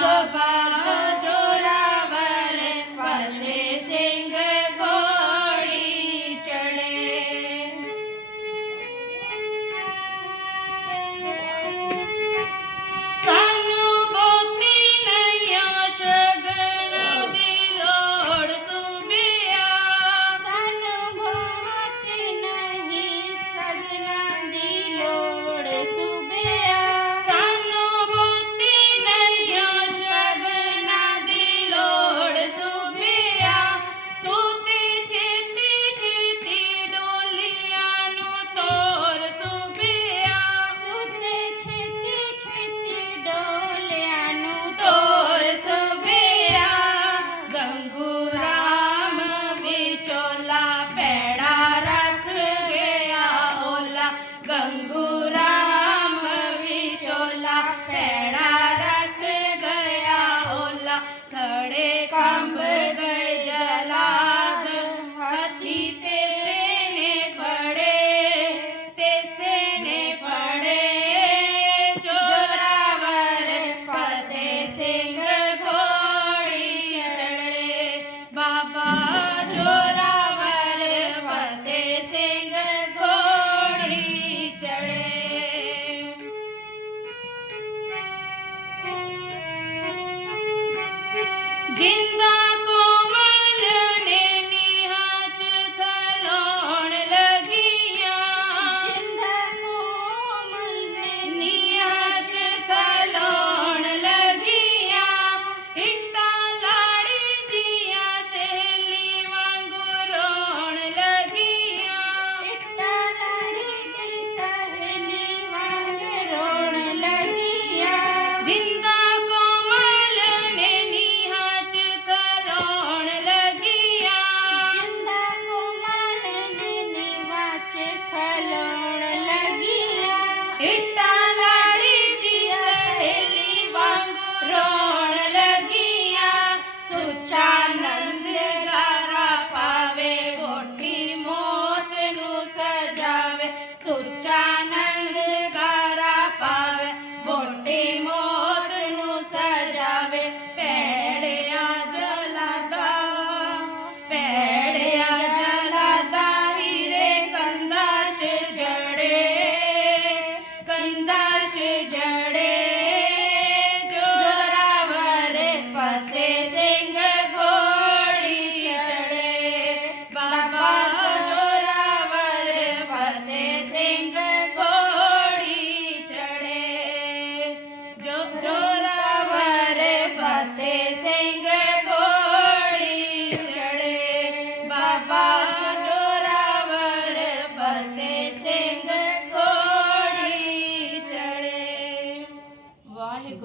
my ખલોણ લગીયા